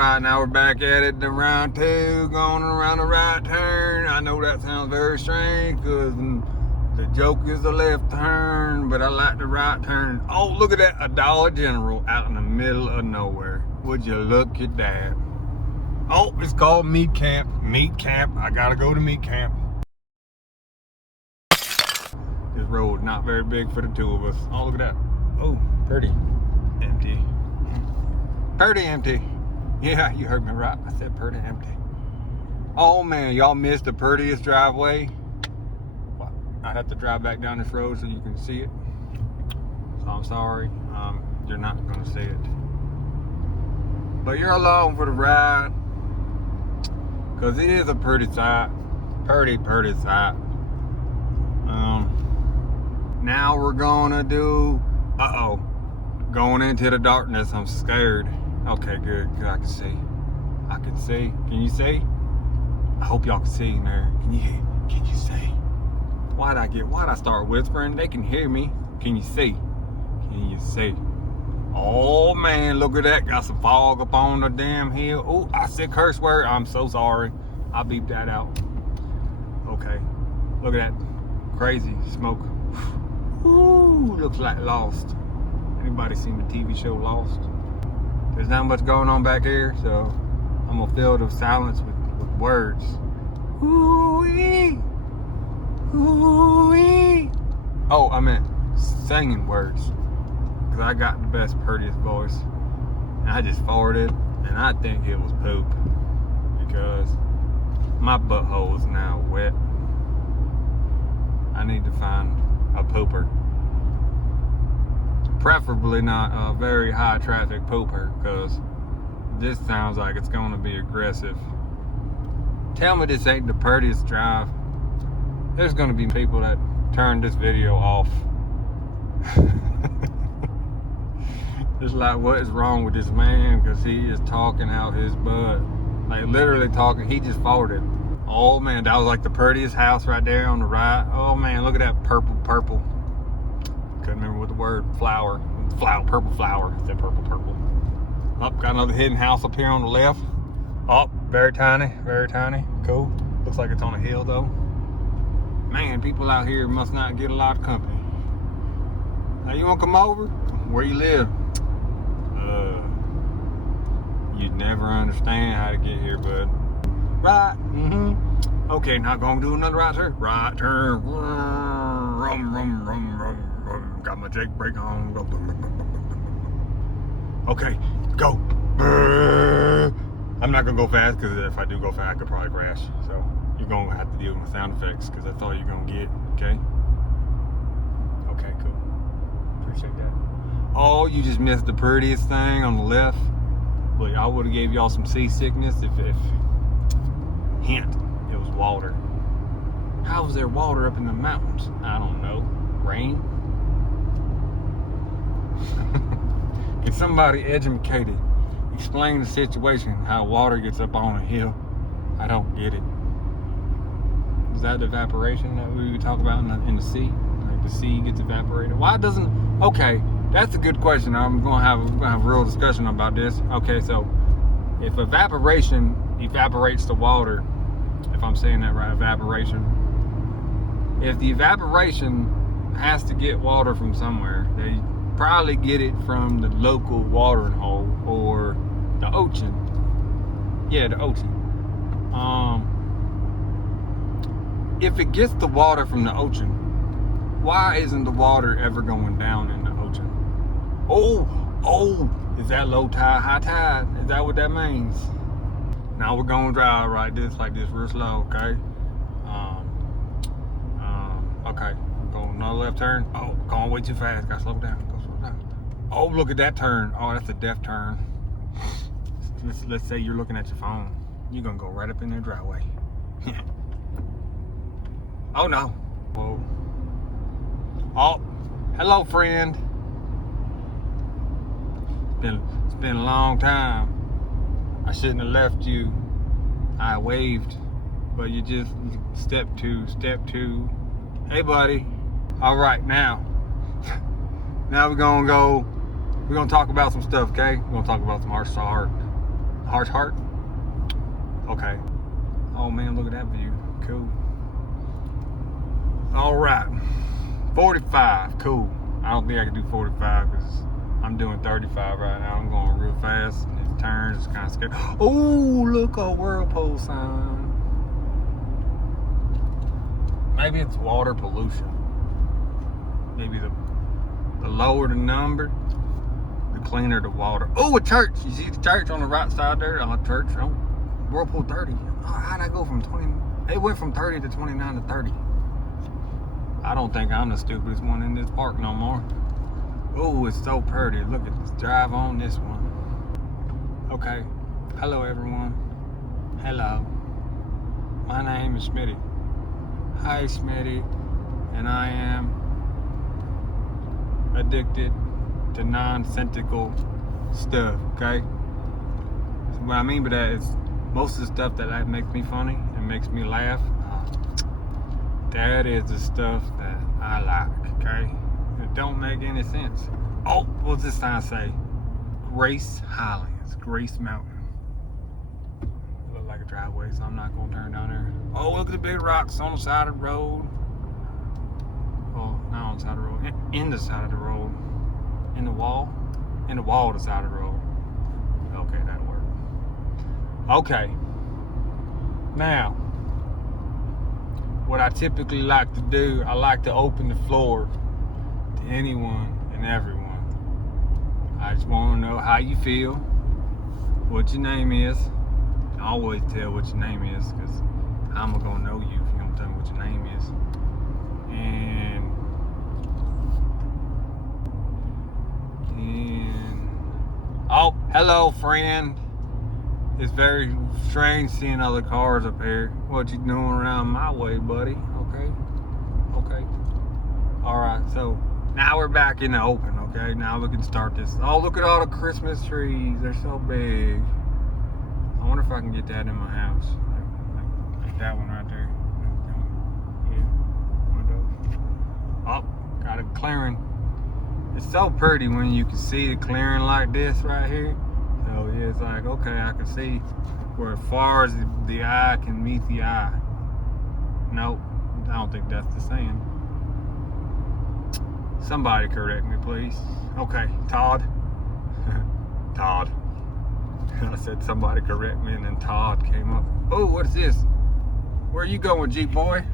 Alright, now we're back at it, the round two, going around the right turn. I know that sounds very strange, because the joke is the left turn, but I like the right turn. Oh, look at that, a Dollar General out in the middle of nowhere. Would you look at that? Oh, it's called Meat Camp. Meat Camp, I gotta go to Meat Camp. This road not very big for the two of us. Oh, look at that. Oh, pretty empty. Pretty empty. Yeah, you heard me right. I said pretty empty. Oh man, y'all missed the prettiest driveway. Well, I'd have to drive back down this road so you can see it. So I'm sorry, you're not gonna see it. But you're along for the ride, cause it is a pretty sight. Pretty sight. Now we're gonna do, going into the darkness. I'm scared. Okay, good. I can see. I can see. Can you see? I hope y'all can see in there. Can you see? Why'd I start whispering? They can hear me. Can you see? Can you see? Oh man, look at that. Got some fog up on the damn hill. Oh, I said curse word. I'm so sorry. I'll beep that out. Okay. Look at that. Crazy smoke. Ooh, looks like Lost. Anybody seen the TV show Lost? There's not much going on back here, so I'm gonna fill the silence with words. Ooh-wee, ooh-wee. Oh, I meant singing words, because I got the best, prettiest voice. And I just farted, and I think it was poop, because my butthole is now wet. I need to find a pooper. Preferably not a very high traffic pooper, because this sounds like it's going to be aggressive. Tell me this ain't the prettiest drive. There's going to be people that turn this video off. It's like, what is wrong with this man? Because he is talking out his butt. Like literally talking. He just farted. Oh man, that was like the prettiest house right there on the right. Oh man, look at that purple. Couldn't remember what the word, purple flower. I said purple. Up, got another hidden house up here on the left. Oh, very tiny. Cool. Looks like it's on a hill though. Man, people out here must not get a lot of company. Now you wanna come over? Where you live? You'd never understand how to get here, bud. Right, Okay, not gonna do another right turn. Right turn. Rum. Got my Jake brake on. Go. Okay, go. I'm not gonna go fast, because if I do go fast, I could probably crash. So you're gonna have to deal with my sound effects, because that's all you're gonna get. Okay. Okay, cool. Appreciate that. Oh, you just missed the prettiest thing on the left. But I would have gave y'all some seasickness if hint, it was water. How was there water up in the mountains? I don't know. Rain? Can somebody educated explain the situation, how water gets up on a hill? I don't get it. Is that the evaporation that we talk about in the sea? Like the sea gets evaporated? Why doesn't, okay, that's a good question. we're gonna have a real discussion about this. Okay, so if evaporation evaporates the water, if I'm saying that right, evaporation. If the evaporation has to get water from somewhere, they probably get it from the local watering hole or the ocean. Yeah, the ocean. If it gets the water from the ocean, why isn't the water ever going down in the ocean? Oh, is that low tide, high tide? Is that what that means? Now we're gonna drive like this real slow, okay? Okay, going another left turn. Oh, going way too fast, gotta slow down, Oh, look at that turn. Oh, that's a death turn. Let's say you're looking at your phone. You're gonna go right up in their driveway. Oh no. Whoa. Oh, hello friend. It's been a long time. I shouldn't have left you. I waved, but you just step two. Hey buddy. All right, now we're gonna talk about some stuff, okay? We're gonna talk about some martial art. Heart. Okay. Oh man, look at that view. Cool. All right. 45. Cool. I don't think I can do 45 because I'm doing 35 right now. I'm going real fast. And it turns. It's kind of scary. Oh, look, a whirlpool sign. Maybe it's water pollution. Maybe the lower the number, the cleaner the water. Oh, a church. You see the church on the right side there? Oh, church. Oh, whirlpool 30. Oh, how'd I go from 20? It went from 30 to 29 to 30. I don't think I'm the stupidest one in this park no more. Oh, it's so pretty. Look at this. Drive on this one. Okay. Hello, everyone. Hello. My name is Smithy. Hi, Smithy. And I am addicted to nonsensical stuff, okay? So what I mean by that is most of the stuff that makes me funny and makes me laugh, that is the stuff that I like, okay? It don't make any sense. Oh, what's this sign say? Grace Highlands, Grace Mountain. Look like a driveway, so I'm not gonna turn down there. Oh, look at the big rocks on the side of the road. Well, not on the side of the road, in the side of the road. In the wall of the side of the road. Okay, that'll work. Okay. Now, what I typically like to do, I like to open the floor to anyone and everyone. I just want to know how you feel, what your name is. I always tell what your name is, because I'm gonna know you if you don't tell me what your name is. And oh, hello, friend. It's very strange seeing other cars up here. What you doing around my way, buddy? Okay. All right, so now we're back in the open, okay? Now we can start this. Oh, look at all the Christmas trees. They're so big. I wonder if I can get that in my house. Like that one right there. Yeah, one of those. Oh, got a clearing. It's so pretty when you can see the clearing like this right here. So yeah, it's like, okay, I can see where as far as the eye can meet the eye. Nope, I don't think that's the saying. Somebody correct me, please. Okay, Todd. Todd. I said somebody correct me, and then Todd came up. Oh, what is this? Where are you going, Jeep boy?